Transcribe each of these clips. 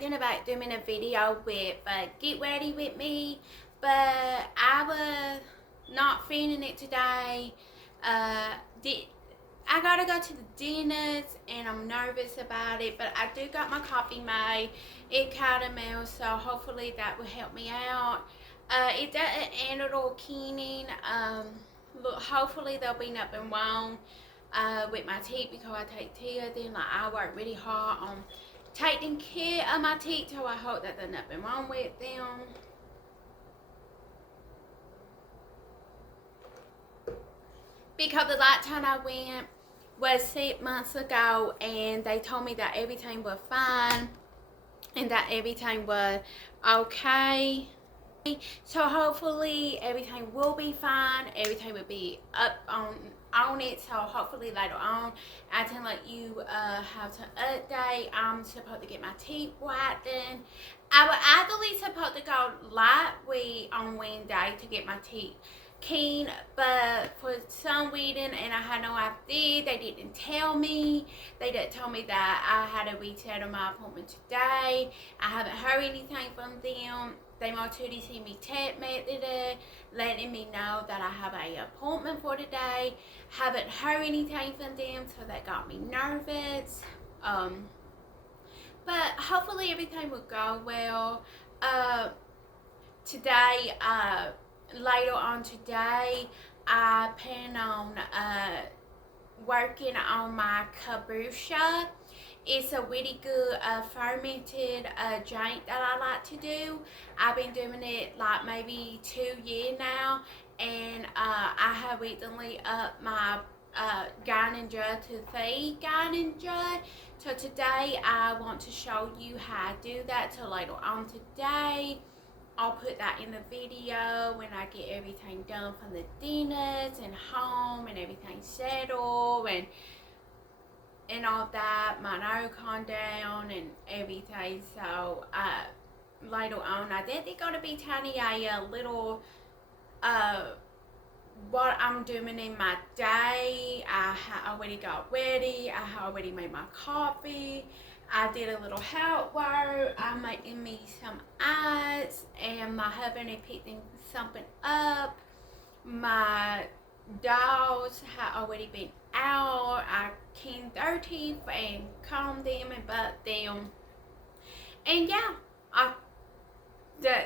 thinking about doing a video with get ready with me, but I was not feeling it today. Uh, did I gotta go to the dentist and I'm nervous about it, but I do got my coffee made. It caramel, so hopefully that will help me out. It doesn't end at all keening. Look, hopefully there'll be nothing wrong with my teeth because I take teething. Like I work really hard on taking care of my teeth, so I hope that there's nothing wrong with them. Because the last time I went was 6 months ago, and they told me that everything was fine and that everything was okay. So hopefully everything will be fine. Everything will be up on it. So hopefully later on I can let you have to update. I'm supposed to get my teeth whitened. I was actually supposed to go light week on Wednesday to get my teeth keen, but for some reason, and I had no idea, they didn't tell me. They didn't tell me that I had to reschedule my appointment today. I haven't heard anything from them. They want to send me text messages letting me know that I have an appointment for today. Haven't heard anything from them, so that got me nervous. But hopefully everything will go well. Today, later on today, I plan on working on my kombucha. It's a really good fermented drink that I like to do. I've been doing it like maybe 2 years now, and I have recently upped my gallon jar to 3 gallon jar. So today I want to show you how to do that. So later on today, I'll put that in the video when I get everything done from the dentist and home and everything settled and all that, my nose calmed down and everything. So later on, I think it's gonna be telling a little what I'm doing in my day. I already got ready. I already made my coffee. I did a little housework. I'm making me some ice, and my husband is picking something up. My dogs have already been out. I cleaned their teeth and combed them and butt them. And yeah, I'm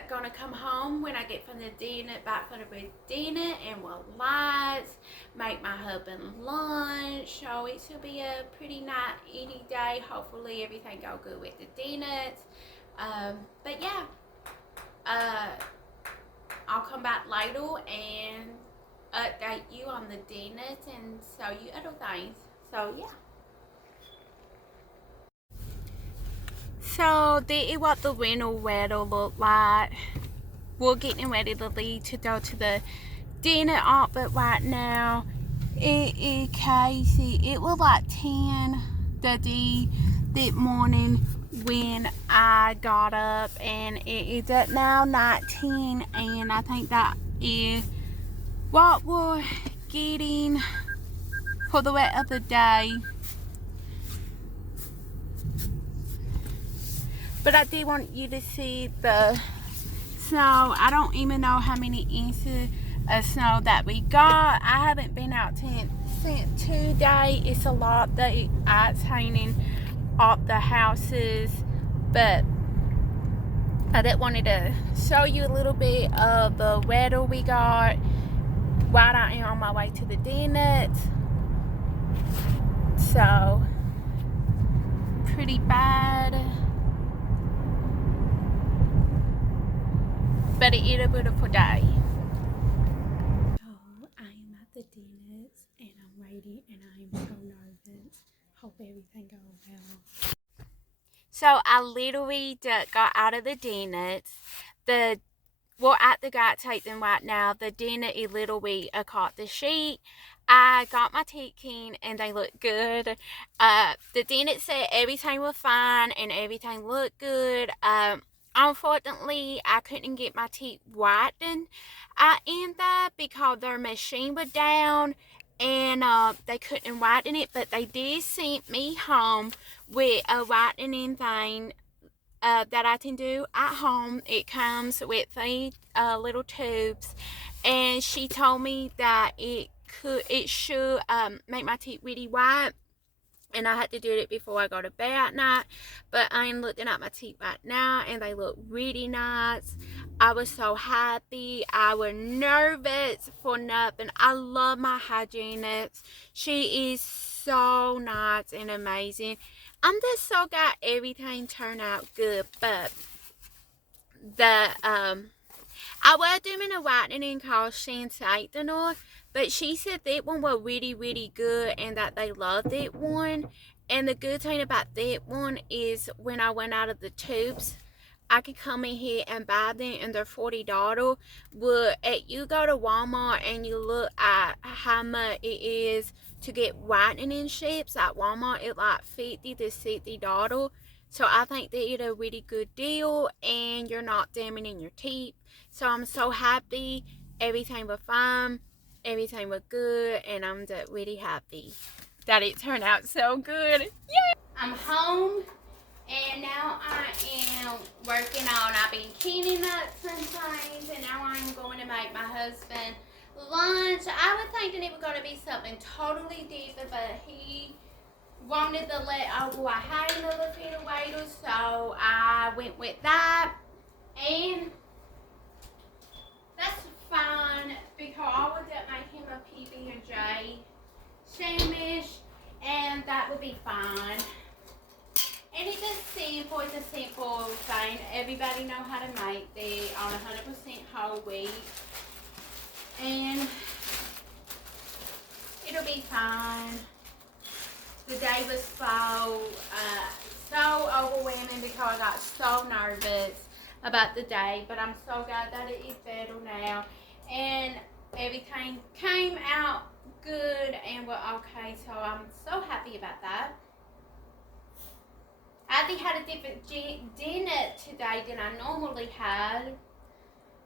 gonna come home when I get from the dinner, back from the dinner, and relax, make my husband lunch. So it should be a pretty nice eating day. Hopefully everything go good with the dinners. But yeah, I'll come back later and update you on the dinners and show you other things. So yeah. So this is what the winter weather look like. We're getting ready to leave to go to the dinner out, but right now it is crazy. It was like 10 that morning when I got up, and it is at now 19, and I think that is what we're getting for the rest of the day. But I did want you to see the snow. I don't even know how many inches of snow that we got. I haven't been out since today. It's a lot that it's hanging off the houses. But I just wanted to show you a little bit of the weather we got while I am on my way to the dentist. So, pretty bad. But it is a beautiful day. So I am at the dentist and I'm ready and I am so nervous. Hope everything goes well. So I literally got out of the dentist. We're at the guy taking right now. The dentist is literally caught the sheet. I got my teeth cleaned and they look good. The dentist said everything was fine and everything looked good. Unfortunately, I couldn't get my teeth whitened in that because their machine was down and they couldn't whiten it, but they did send me home with a whitening thing that I can do at home. It comes with 3 little tubes, and she told me that it should make my teeth really white, and I had to do it before I go to bed at night. But I'm looking at my teeth right now, and they look really nice. I was so happy. I was nervous for nothing. I love my hygienist. She is so nice and amazing. I'm just so glad everything turned out good. But the I was doing a whitening called Sensational, but she said that one was really, really good and that they loved that one. And the good thing about that one is when I went out of the tubes, I could come in here and buy them, and they're $40. But if you go to Walmart and you look at how much it is to get whitening strips at Walmart, it's like $50 to $60. So I think that it's a really good deal, and you're not damaging your teeth. So I'm so happy. Everything was fine. Everything was good, and I'm just really happy that it turned out so good. Yay! I'm home. And now I am working on, I've been cleaning up some things, and now I'm going to make my husband lunch. I was thinking it was going to be something totally different, but he wanted to let I had another refrigerator, so I went with that. And that's fine, because I would just make him a PB&J sandwich, and that would be fine. And it's just simple, it's a simple thing. Everybody know how to make it on 100% whole wheat. And it'll be fine. The day was so overwhelming because I got so nervous about the day. But I'm so glad that it is better now. And everything came out good and we're okay. So I'm so happy about that. I had a different dinner today than I normally had.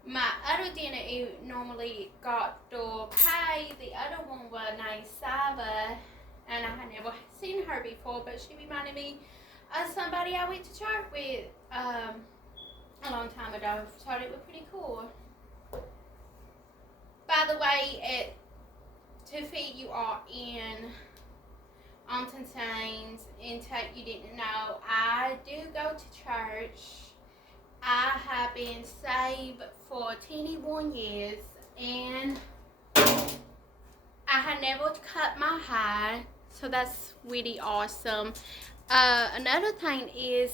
My other dinner normally got okay. The other one was named Saba, and I had never seen her before, but she reminded me of somebody I went to church with a long time ago. So it was pretty cool. By the way, to feed you all in on Saints, in case you didn't know, I do go to church. I have been saved for 21 years, and I have never cut my hair, so that's really awesome. Another thing is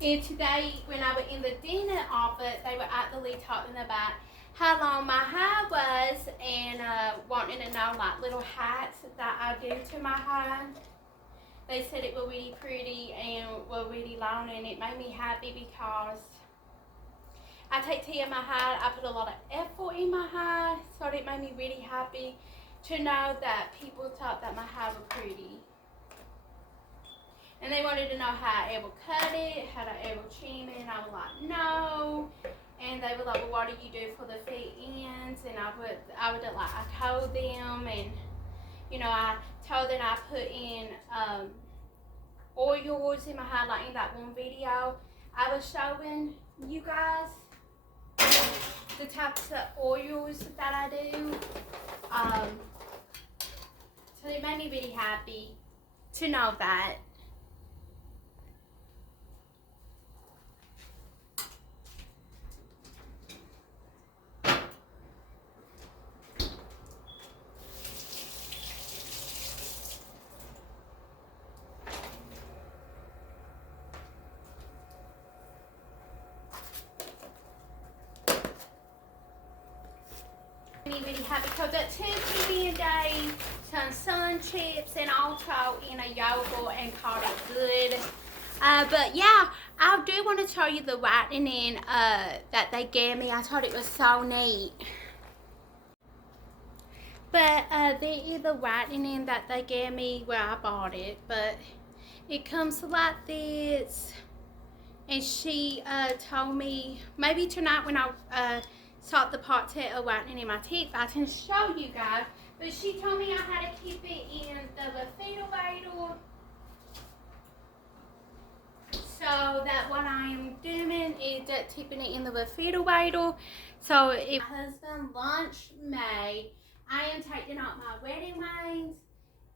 today when I was in the dinner office, they were actually talking about how long my hair was, and wanting to know like little hats that I do to my hair. They said it was really pretty and was really long, and it made me happy because I take care of my hair. I put a lot of effort in my hair, so it made me really happy to know that people thought that my hair was pretty. And they wanted to know how I ever cut it, how I ever trim it, and I was like, no. And they were like, well, what do you do for the fake ends? And I told them, and you know, I told them I put in oils in my hair, like in that one video I was showing you guys the types of oils that I do. So it made me really happy to know that. Really happy because that 2 PB&J, some sun chips, and also in a yogurt, and called it good. But yeah, I do want to tell you the whitening that they gave me. I thought it was so neat. But there is the whitening that they gave me where I bought it, but it comes like this. And she told me maybe tonight when I salt the pot to whitening in my teeth, I can show you guys. But she told me I had to keep it in the refrigerator So that what I am doing is just tipping it in the refrigerator. So if my husband lunch made, I am taking out my wedding rings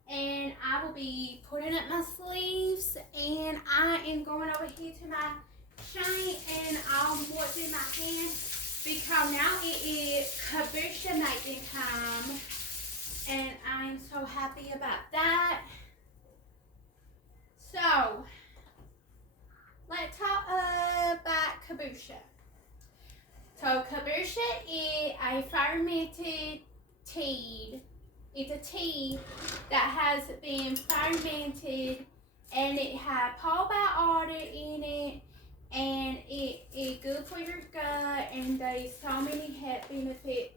and I will be putting up my sleeves, and I am going over here to my shank and I'm washing my hands because now it is caboose making time, and I am so happy about that. So let's talk about kombucha. So kombucha is a fermented tea. It's a tea that has been fermented, and it has probiotic in it, and it is good for your gut, and there's so many health benefits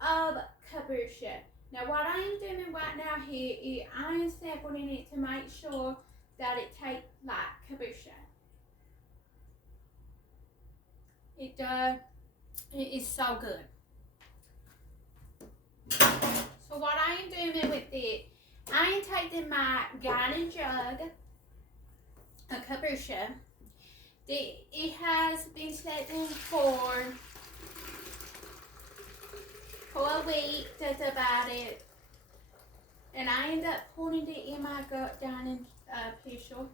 of kombucha. Now what I am doing right now here is I am sampling it to make sure that it tastes like kombucha. It does. It is so good. So what I am doing with it, I am taking my gallon jug of kombucha. It has been sitting for a week, that's about it. And I end up putting it in my gut dining pitcher.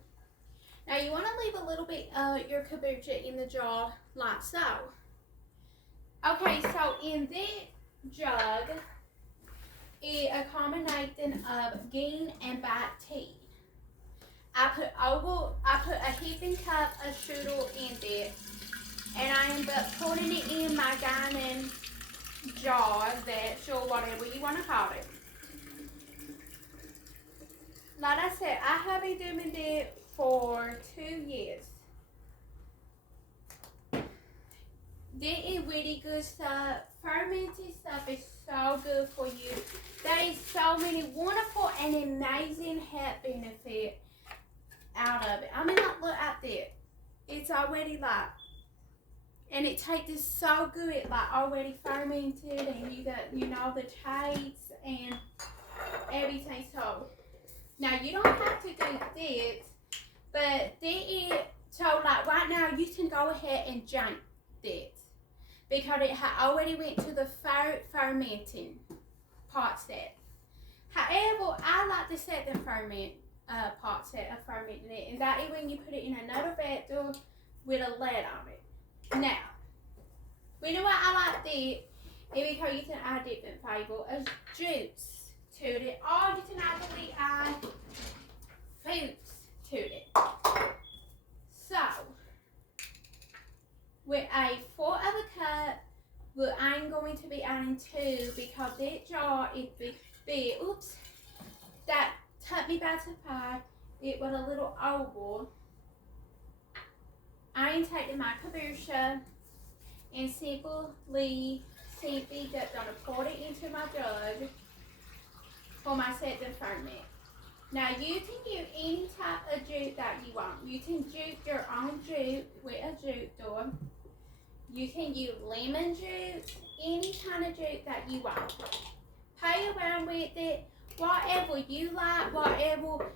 Now you want to leave a little bit of your kombucha in the jar like so. Okay, so in this jug is a combination of green and black tea. I put a heaping cup of strudel in there, and I end up putting it in my dining jar, that or whatever you want to call it. Like I said, I have been doing it for 2 years. This is really good stuff. Fermented stuff is so good for you. There is so many wonderful and amazing health benefits out of it. I mean, look at this. It's already like, and it tastes so good, like already fermented, and you got, you know, the taste and everything. So now you don't have to do this, but this is, so like right now you can go ahead and drink this because it had already went to the fermenting part set. However, I like the second ferment part set of fermenting it, and that is when you put it in another vessel with a lid on it. Now, we know why I like this is because you can add different flavor of juice to it, or you can actually add fruits to it. So, with a 1/4 of a cup, well, I'm going to be adding 2 because this jar is big. Oops, that took me by surprise. It was a little over. I'm taking my kombucha and simply just gonna pour it into my jug for my second ferment. Now you can use any type of juice that you want. You can juice your own juice with a juice door. You can use lemon juice, any kind of juice that you want. Play around with it, whatever you like, whatever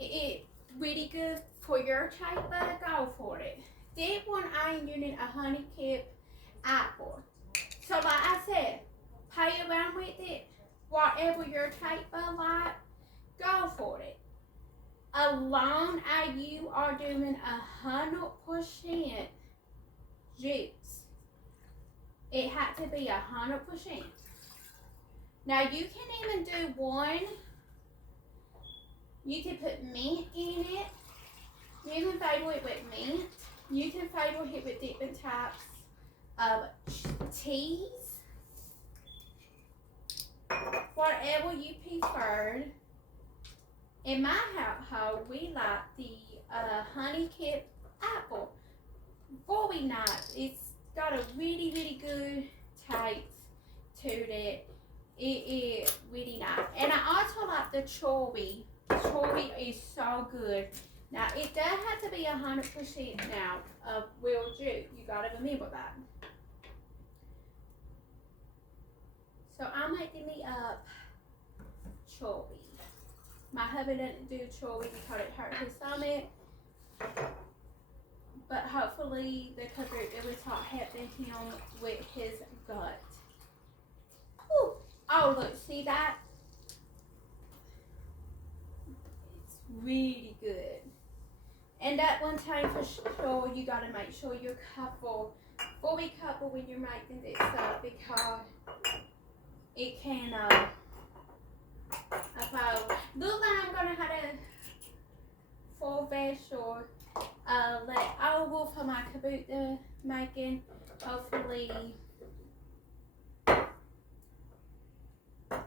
it's really good for your taste bud, go for it. This one I am using a honey kip apple. So like I said, play around with it, whatever your taste bud like, go for it. As long as you are doing 100% juice, it had to be 100%. Now you can even do one. You can put mint in it. You can flavor it with mint. You can flavor it with different types of teas. Whatever you prefer. In my household, we like the honey kip apple. Very nice. It's got a really, really good taste to it. It is really nice. And I also like the cherry. Cherry is so good. Now, it does have to be 100% now of real juice. You gotta remember that. So I'm making me up cherry. My husband didn't do cherry because it hurt his stomach. So I'm making me up cherry. but hopefully the kaboot will start helping him with his gut. Whew. Oh, look, see that? It's really good. And that one time for sure, you gotta make sure you're fully coupled when you're making this stuff, because it can look like I'm gonna have a full veg or let oval for my kaboot making. Hopefully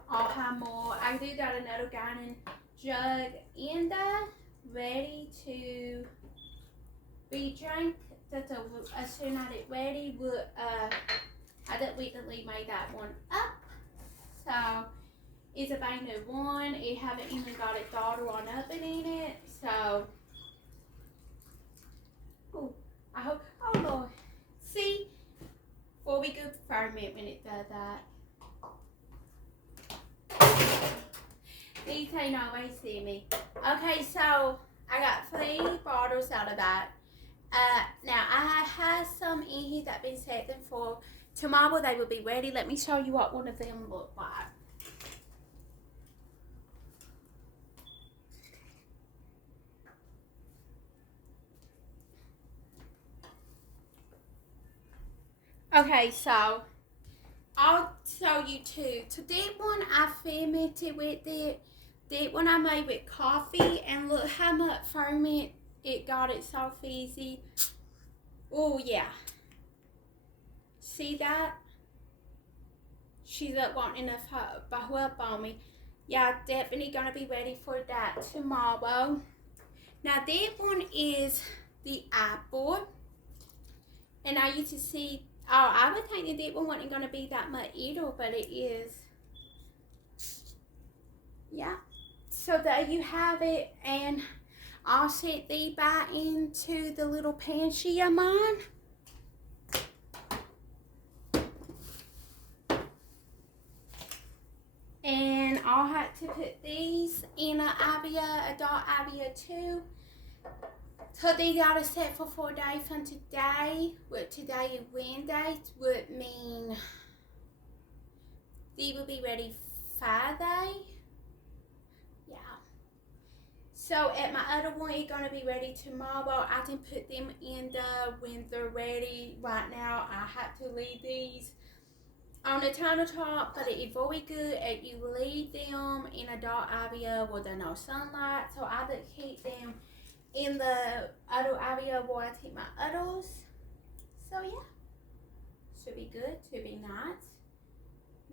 I'll have more. I do got another gallon jug in there ready to be drank. That's as soon as it's ready, I just recently made that one up. So it's a brand new one. It haven't even got its daughter on oven in it. So I hope, oh Lord. See, will be good ferment when it does that. These ain't always see me. Okay, so I got 3 bottles out of that. Now I have some in here that been set them for tomorrow. They will be ready. Let me show you what one of them look like. Okay, so I'll show you 2. So this one I fermented with it. This one I made with coffee, and look how much ferment it got itself easy. Oh yeah. See that? She's up wanting to bow up on me. Yeah, definitely gonna be ready for that tomorrow. Now this one is the apple. And I used to see, I would think that this one wasn't gonna be that much either, but it is. Yeah. So there you have it, and I'll set these back into the little pantry of mine. And I'll have to put these in a dark Avia too. So these are set for 4 days from today. Well, today is Wednesday, would mean these will be ready Friday. Yeah. So at my other one, it's gonna be ready tomorrow. I can put them in the when they're ready. Right now, I have to leave these on the countertop, but it is very good if you leave them in a dark area where there's no sunlight. So I just keep them in the other area where I keep my others. So yeah, should be good, should be nice.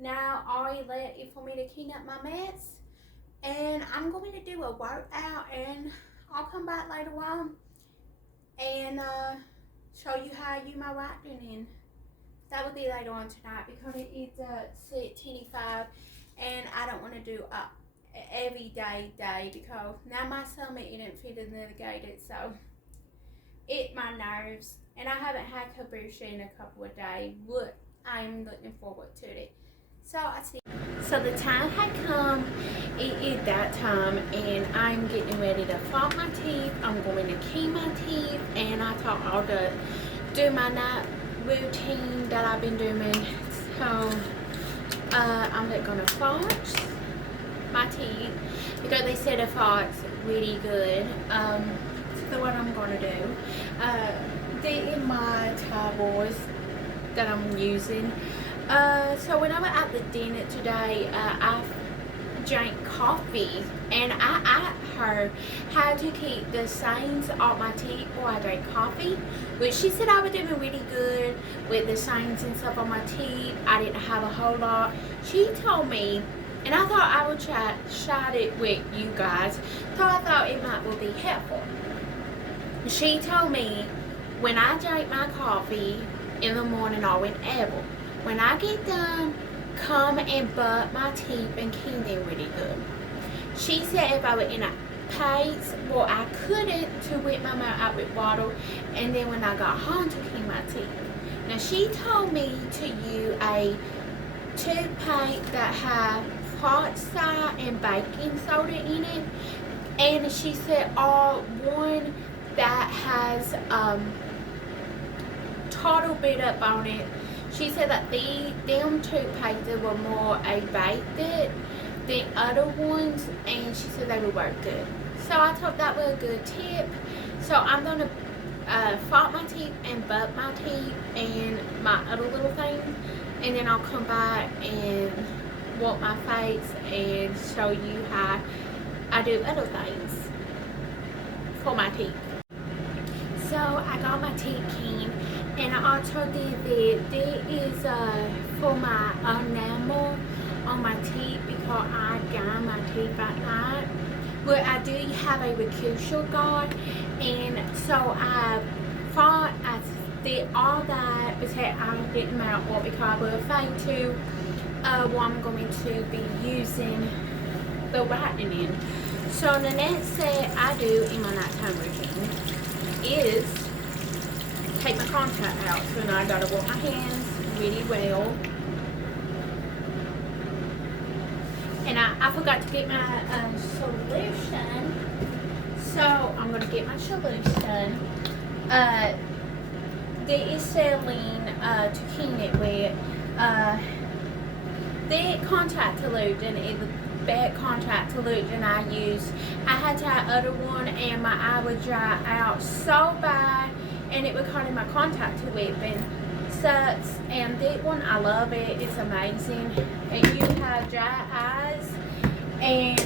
Now I let it for me to clean up my mess, and I'm going to do a workout, and I'll come back later on and show you how I use my whitening. That will be later on tonight because it is 6:25, and I don't want to do every day because now my stomach isn't feeling negated, so it my nerves, and I haven't had kombucha in a couple of days. But I'm looking forward to it. So I see. So the time had come. It is that time, and I'm getting ready to floss my teeth. I'm going to clean my teeth, and I thought I'll do my night routine that I've been doing. So I'm just gonna floss my teeth because they said it floss really good. So what I'm gonna do, these are my towels that I'm using. So when I was at the dinner today, I drank coffee, and I asked her how to keep the stains off my teeth while I drank coffee, which she said I was doing really good with the stains and stuff on my teeth. I didn't have a whole lot. She told me, and I thought I would share it with you guys, so I thought it would be helpful. She told me when I drink my coffee in the morning or whenever, when I get done, come and brush my teeth and clean them really good. She said if I was in a place where I couldn't, to wet my mouth out with water, and then when I got home to clean my teeth. Now she told me to use a toothpaste that had hot soda and baking soda in it, and she said one that has total beat up on it. She said that them toothpastes were more abated than other ones, and she said they would work good. So I thought that was a good tip. So I'm going to flop my teeth and butt my teeth and my other little things, and then I'll come back and wipe my face and show you how I do other things for my teeth. So I got my teeth cleaned, and I also did that. This is for my enamel on my teeth because I grind my teeth at night. But I do have a recusal guard, and so I thought I did all that, but I didn't matter what because I was afraid to what I'm going to be using the whitening. So the next thing I do in my nighttime routine is take my contact out. So now I gotta wash my hands really well. And I forgot to get my solution. So I'm gonna get my solution. There is saline to clean it with. The contact solution is the bad contact solution I use. I had to have other one, and my eye would dry out so bad, and it would cause my contact to whip and sucks. And this one, I love it. It's amazing. And you have dry eyes and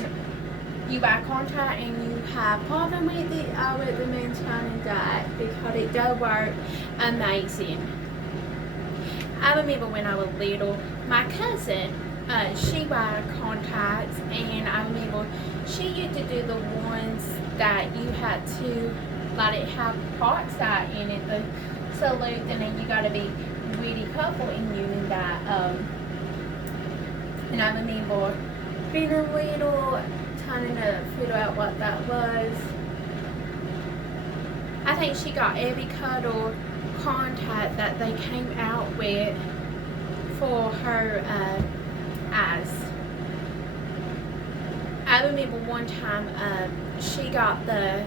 you buy contact and you have problem with it, I would recommend trying that because it does work amazing. I remember when I was little, my cousin, she wore contacts, and I remember she used to do the ones that you had to let it have peroxide in it, the solution, and you got to be really careful in using that. And I remember being a little, trying to figure out what that was. I think she got every color contact that they came out with for her eyes. I remember one time she got the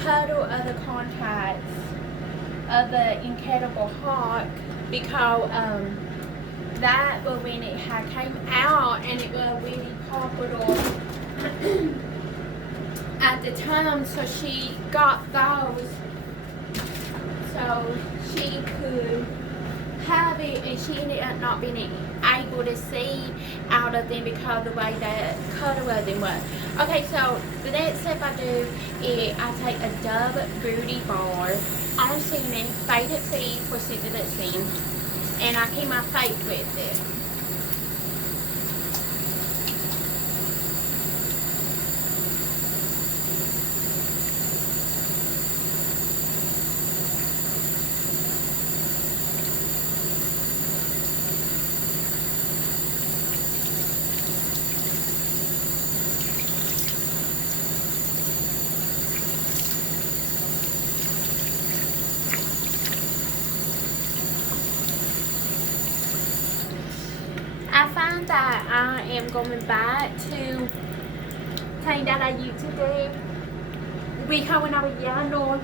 color of the contacts of the Incredible Hulk because that was when it had came out, and it was really popular at the time. So she got those so she could have it, and she ended up not being able to see out of them because of the way that color of them was. Okay, so the next step I do is I take a Dove Beauty Bar on ceiling, faded feed for sensitive skin, and I keep my face with it. I find that I am going back to things that I used to do because when I was younger,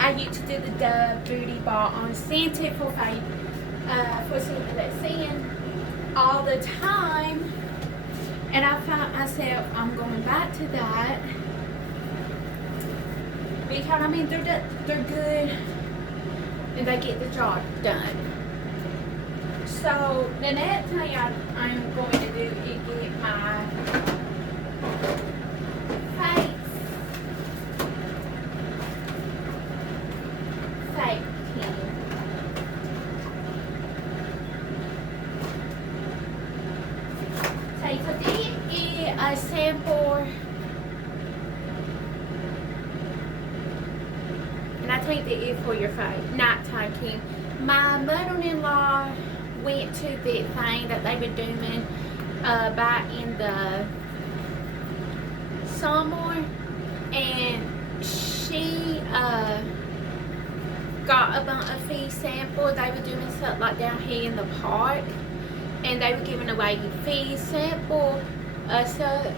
I used to do the Dove Beauty Bar on scented for face, for sensitive skin all the time, and I found myself I'm going back to that because I mean they're good and they get the job done. So the next thing I'm going to do is get my face clean. So this is a sample, and I think that is for your face, nighttime cream. My mother-in-law went to the thing that they were doing back in the summer, and she got a bunch of free samples. They were doing stuff like down here in the park, and they were giving away free sample so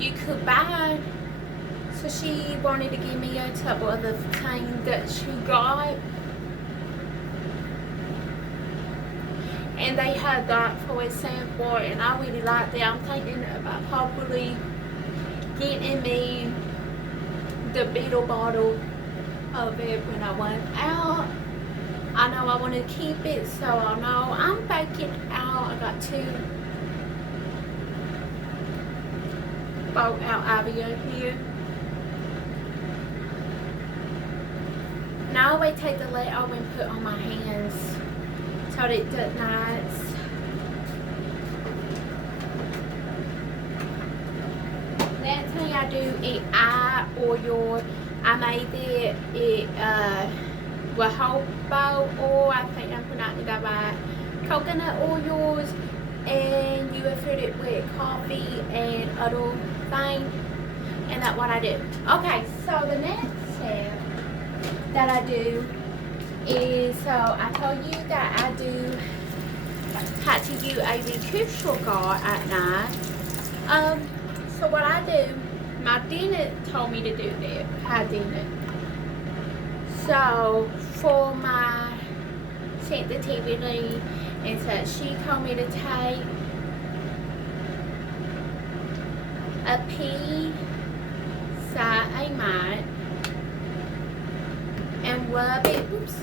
you could buy So she wanted to give me a couple of the things that she got. And they had that for a sample, and I really liked it. I'm thinking about probably getting me the beetle bottle of it when I went out. I know I want to keep it, so I know I'm baking out. I got 2 bought out Avia here. Now I always take the lid off and put on my hands so that it does not. Next thing I do is eye oil. I made it jojoba oil. I think I'm pronouncing that right. Coconut oils, and you would fill it with coffee and other things, and that's what I do. Okay, so the next step that I do is, so I told you that I do have to use a recusal guard at night. So what I do, my dentist told me to do that. I didn't. So for my sensitivity, and so she told me to take a pea side a mite and rub it. Oops.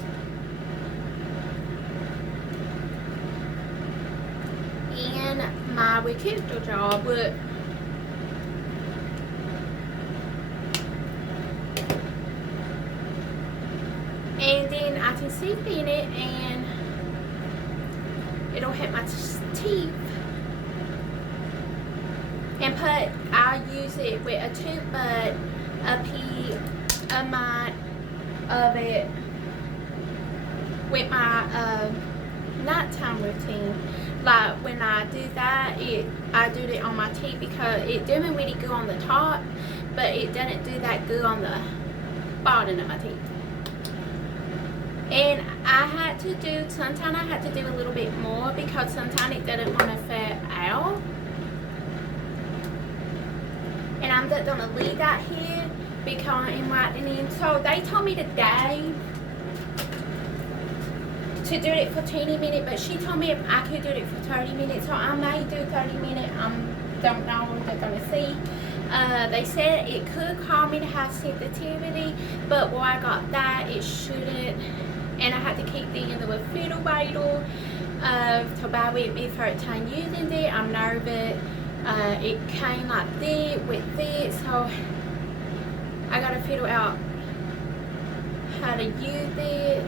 In my recusal jar with and then I can sip in it and it'll hit my teeth. And I use it with a tube, but a pea amount of it with my nighttime routine. Like when I do that, I do it on my teeth because it doesn't really good on the top, but it doesn't do that good on the bottom of my teeth. And I had to do, sometimes I had to do a little bit more because sometimes it didn't want to fit out. And I'm just going to leave that here because I'm writing in. So they told me today to do it for 20 minutes, but she told me if I could do it for 30 minutes. So I may do 30 minutes. I don't know. I'm just going to see. They said it could cause me to have sensitivity, but while I got that, it shouldn't. And I had to keep the end of a fiddle bottle to buy with me first time using it. I'm nervous. It came like this with this, so I gotta figure out how to use it.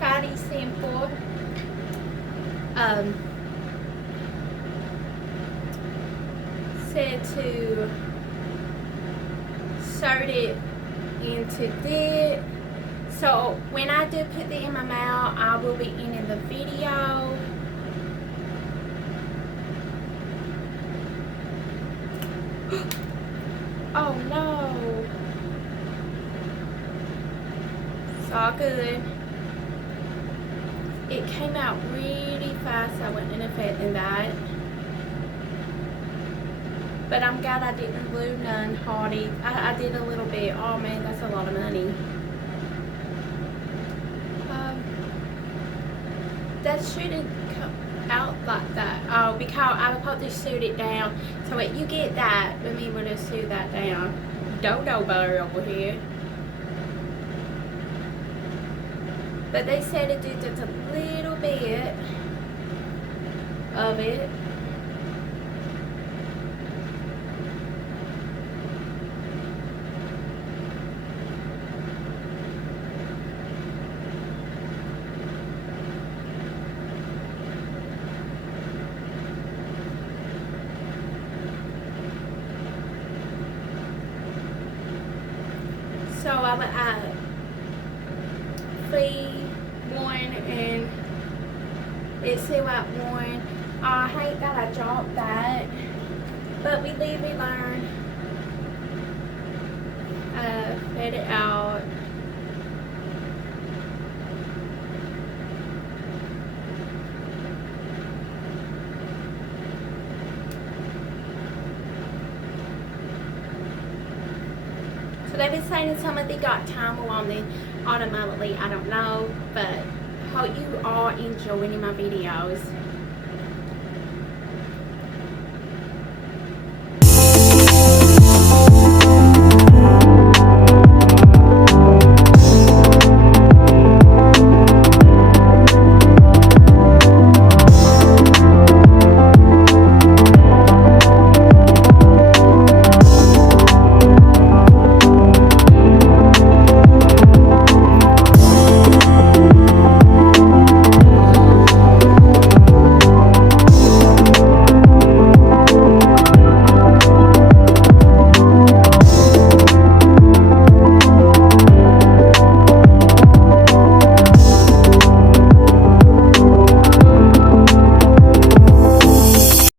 Fatty sample. Said to insert it into this. So when I do put it in my mouth, I will be in the video. Oh no. It's all good. It came out really fast. I wasn't affecting that. But I'm glad I didn't lose none, Hardy. I did a little bit. Oh man, that's a lot of money. That shouldn't come out like that. Oh, because I was supposed to suit it down. So wait, you get that. Remember to suit that down. Dodo butter over here. But they said to do just a little bit of it. So I would add 3, 1, and it's still at 1. I hate that I dropped that, but we live and learn. Fed it out. maybe saying some of the got time on the automatically, I don't know, but hope you are enjoying my videos.